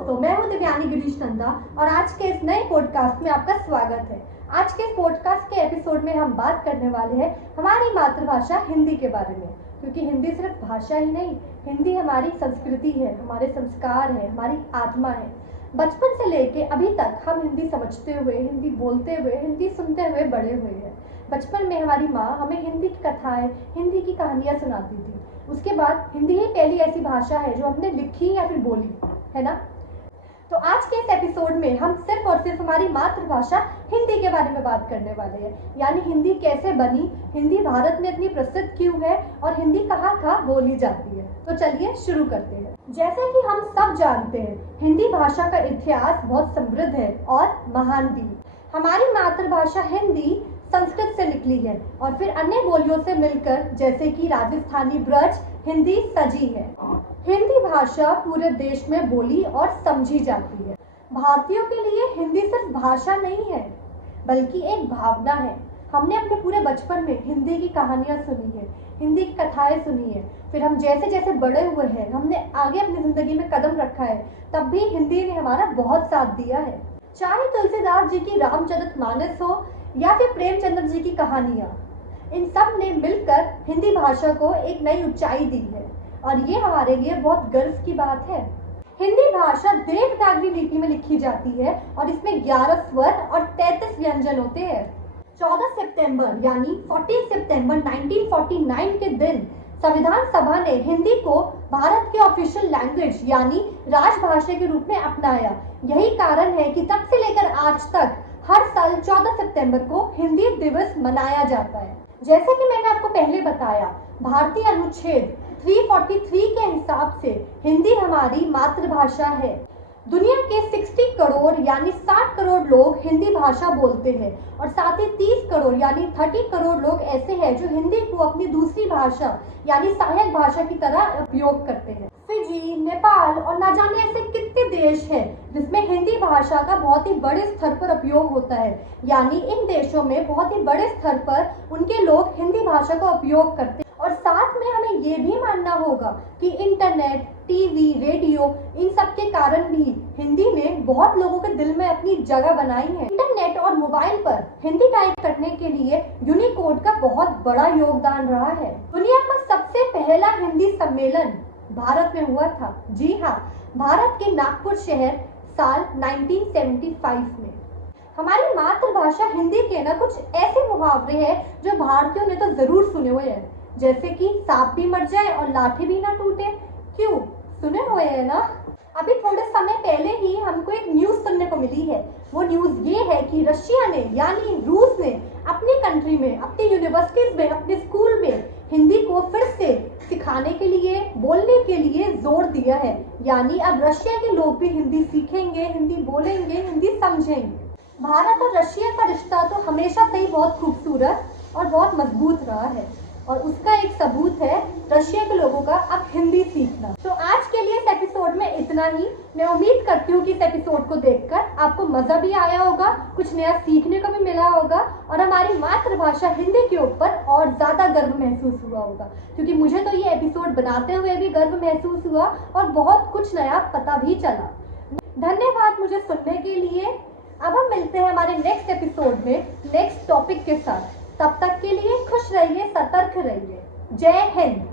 दोस्तों, मैं हूं दिव्यानी गिरीश नंदा और आज के इस नए पॉडकास्ट में आपका स्वागत है। आज के इस पॉडकास्ट के एपिसोड में हम बात करने वाले हैं हमारी मातृभाषा हिंदी के बारे में, क्योंकि हिंदी सिर्फ भाषा ही नहीं, हिंदी हमारी संस्कृति है, हमारे संस्कार है, हमारी आत्मा है। बचपन से लेके अभी तक हम हिंदी समझते हुए, हिंदी बोलते हुए, हिंदी सुनते हुए बड़े हुए हैं। बचपन में हमारी माँ हमें हिंदी की कथाएं, हिंदी की कहानियाँ सुनाती थी। उसके बाद हिंदी ही पहली ऐसी भाषा है जो हमने लिखी या फिर बोली, है ना। तो आज के इस एपिसोड में हम सिर्फ और सिर्फ हमारी मातृभाषा हिंदी के बारे में बात करने वाले हैं, यानी हिंदी कैसे बनी, हिंदी भारत में इतनी प्रसिद्ध क्यों है और हिंदी कहाँ कहाँ बोली जाती है। तो चलिए शुरू करते हैं। जैसे कि हम सब जानते हैं, हिंदी भाषा का इतिहास बहुत समृद्ध है और महान भी। हमारी मातृभाषा हिंदी संस्कृत से निकली है और फिर अन्य बोलियों से मिलकर, जैसे कि राजस्थानी ब्रज, हिंदी सजी है। हिंदी भाषा पूरे देश में बोली और समझी जाती है। भारतीयों के लिए हिंदी सिर्फ भाषा नहीं है, बल्कि एक भावना है। हमने अपने पूरे बचपन में हिंदी की कहानियाँ सुनी है, हिंदी की कथाएं सुनी है। फिर हम जैसे जैसे बड़े हुए हैं, हमने आगे अपनी जिंदगी में कदम रखा है, तब भी हिंदी ने हमारा बहुत साथ दिया है। चाहे तुलसीदास जी की रामचरितमानस हो या फिर प्रेमचंद्र जी की कहानियाँ, इन सब ने मिलकर हिंदी भाषा को एक नई ऊंचाई दी है और ये हमारे लिए बहुत गर्व की बात है। हिंदी भाषा देवनागरी लिपि में लिखी जाती है और इसमें 11 स्वर और 33 व्यंजन होते हैं। 14 सितंबर यानी 14 सितंबर 1949 के दिन संविधान सभा ने हिंदी को भारत के ऑफिशियल लैंग्वेज यानी राजभाषा के रूप में अपनाया। यही कारण है कि तब से लेकर आज तक हर साल 14 सितंबर को हिंदी दिवस मनाया जाता है। जैसे कि मैंने आपको पहले बताया, भारतीय अनुच्छेद 343 के हिसाब से हिंदी हमारी मातृभाषा है। दुनिया के 60 करोड़ यानी 60 करोड़ लोग हिंदी भाषा बोलते हैं और साथ ही 30 करोड़ यानी 30 करोड़ लोग ऐसे हैं जो हिंदी को अपनी दूसरी भाषा यानी सहायक भाषा की तरह उपयोग करते हैं। फिजी, नेपाल और ना जाने ऐसे कितने देश हैं जिसमें हिंदी भाषा का बहुत ही बड़े स्तर पर उपयोग होता है, यानी इन देशों में बहुत ही बड़े स्तर पर उनके लोग हिंदी भाषा का उपयोग करते हैं। और साथ में हमें ये भी मानना होगा कि इंटरनेट, टीवी, रेडियो, इन सब के कारण भी हिंदी ने बहुत लोगों के दिल में अपनी जगह बनाई है। इंटरनेट और मोबाइल पर हिंदी टाइप करने के लिए यूनिकोड का बहुत बड़ा योगदान रहा है। दुनिया का सबसे पहला हिंदी सम्मेलन भारत में हुआ था। जी हाँ, भारत के नागपुर शहर साल 1975 में। हमारी मातृभाषा हिंदी के ना कुछ ऐसे मुहावरे हैं जो भारतीयों ने तो जरूर सुने हुए हैं, जैसे कि सांप भी मर जाए और लाठी भी ना टूटे। क्यों, सुने हुए हैं ना। अभी थोड़े समय पहले ही हमको एक न्यूज़ सुनने को मिली है। वो न्यूज़ ये है कि रशिया ने यानी रूस ने अपनी कंट्री में, अपनी यूनिवर्सिटीज में, अपने स्कूल में हिंदी को फिर से सिखाने के लिए, बोलने के लिए जोर दिया है। यानी अब रशिया के लोग भी हिंदी सीखेंगे, हिंदी बोलेंगे, हिंदी समझेंगे। भारत और रशिया का रिश्ता तो हमेशा से ही बहुत खूबसूरत और बहुत मजबूत रहा है और उसका एक सबूत है रशिया के लोगों का अब हिंदी सीखना। तो आज के लिए इस एपिसोड में इतना ही। मैं उम्मीद करती हूँ कि इस एपिसोड को देखकर आपको मजा भी आया होगा, कुछ नया सीखने को भी मिला होगा और हमारी मातृभाषा हिंदी के ऊपर और ज्यादा गर्व महसूस हुआ होगा, क्योंकि मुझे तो ये एपिसोड बनाते हुए भी गर्व महसूस हुआ और बहुत कुछ नया पता भी चला। धन्यवाद मुझे सुनने के लिए। अब हम मिलते हैं हमारे नेक्स्ट एपिसोड में नेक्स्ट टॉपिक के साथ। तब तक के लिए खुश रहिए, सतर्क रहिए। जय हिंद।